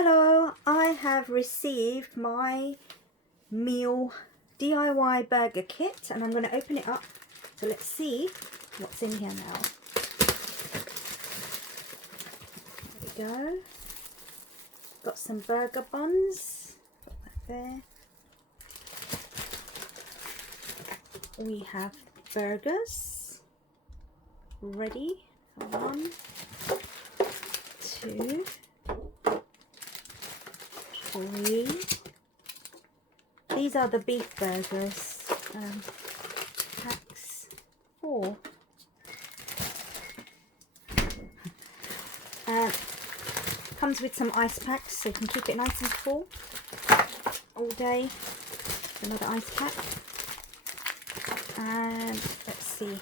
Hello, I have received my meal DIY burger kit and I'm going to open it up. So let's see what's in here now. There we go. Got some burger buns. Put that there. We have burgers ready. 1, 2, 3. These are the beef burgers. Packs 4. Comes with some ice packs, so you can keep it nice and full all day. Another ice pack. And let's see.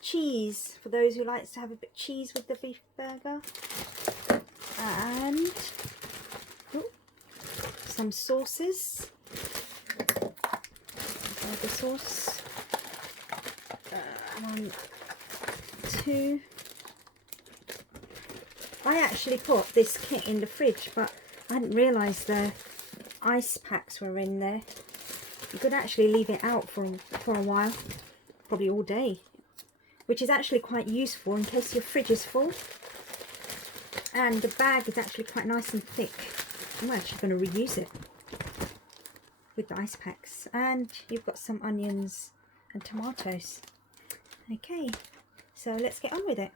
Cheese, for those who likes to have a bit of cheese with the beef burger. And some sauces. Burger sauce. 1, 2. I actually put this kit in the fridge, but I didn't realise the ice packs were in there. You could actually leave it out for a while, probably all day, which is actually quite useful in case your fridge is full. And the bag is actually quite nice and thick. I'm actually going to reuse it with the ice packs. And you've got some onions and tomatoes. Okay, so let's get on with it.